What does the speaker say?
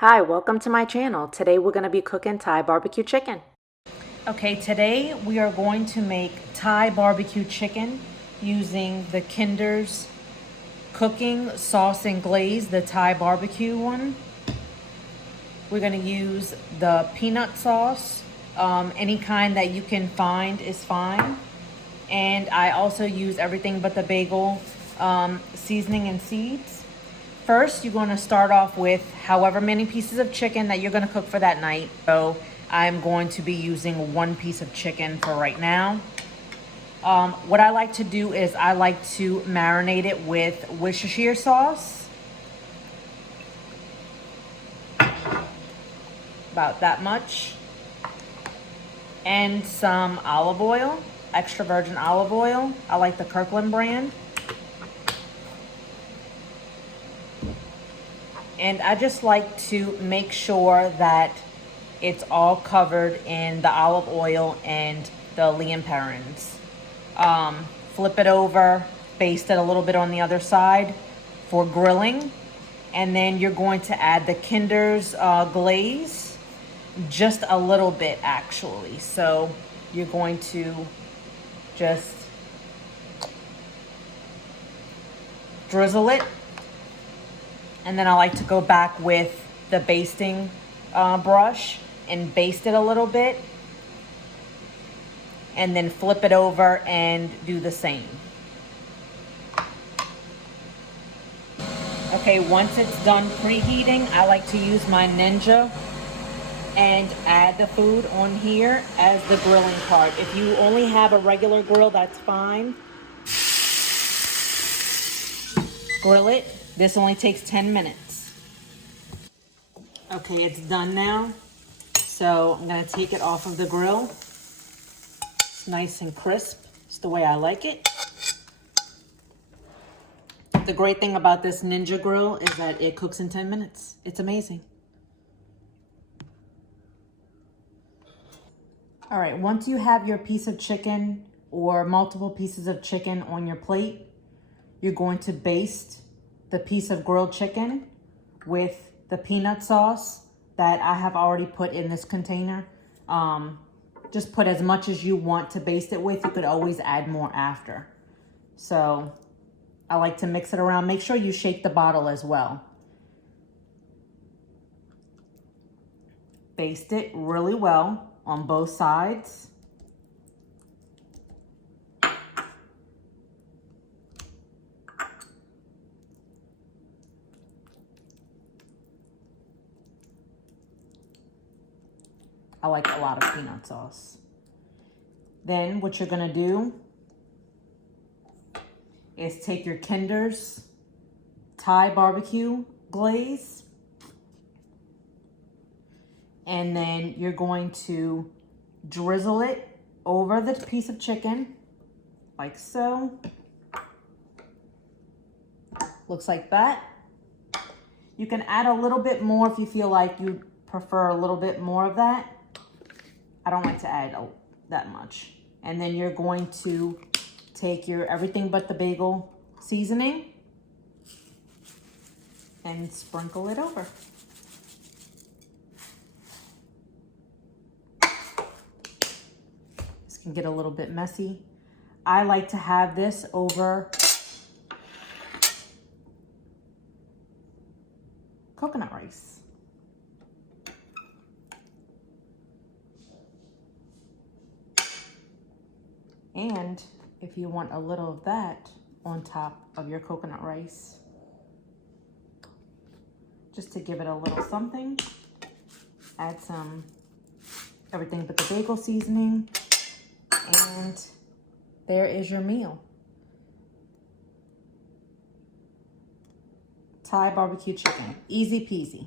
Hi, welcome to my channel. Today we're going to be cooking Thai barbecue chicken. Okay, today we are going to make Thai barbecue chicken using the Kinder's cooking sauce and glaze, the Thai barbecue one. We're going to use the peanut sauce. Any kind that you can find is fine. And I also use everything but the bagel seasoning and seeds. First, you're going to start off with however many pieces of chicken that you're going to cook for that night. So I'm going to be using 1 piece of chicken for right now. What I like to do is I like to marinate it with Worcestershire sauce. About that much. And some olive oil, extra virgin olive oil. I like the Kirkland brand. And I just like to make sure that it's all covered in the olive oil and the Lea Perrins. Flip it over, baste it a little bit on the other side for grilling. And then you're going to add the Kinder's glaze, just a little bit actually. So you're going to just drizzle it. And then I like to go back with the basting brush and baste it a little bit. And then flip it over and do the same. Okay, once it's done preheating, I like to use my Ninja and add the food on here as the grilling part. If you only have a regular grill, that's fine. Grill it. This only takes 10 minutes. Okay, it's done now. So I'm gonna take it off of the grill. It's nice and crisp. It's the way I like it. The great thing about this Ninja grill is that it cooks in 10 minutes. It's amazing. All right, once you have your piece of chicken or multiple pieces of chicken on your plate, you're going to baste the piece of grilled chicken with the peanut sauce that I have already put in this container. Just put as much as you want to baste it with. You could always add more after. So I like to mix it around. Make sure you shake the bottle as well. Baste it really well on both sides. I like a lot of peanut sauce. Then what you're gonna do is take your Kinder's Thai barbecue glaze, and then you're going to drizzle it over the piece of chicken, like so. Looks like that. You can add a little bit more if you feel like you prefer a little bit more of that. I don't like to add that much. And then you're going to take your everything but the bagel seasoning and sprinkle it over. This can get a little bit messy. I like to have this over coconut rice. And if you want a little of that on top of your coconut rice, just to give it a little something, add some everything but the bagel seasoning, and there is your meal. Thai barbecue chicken, easy peasy.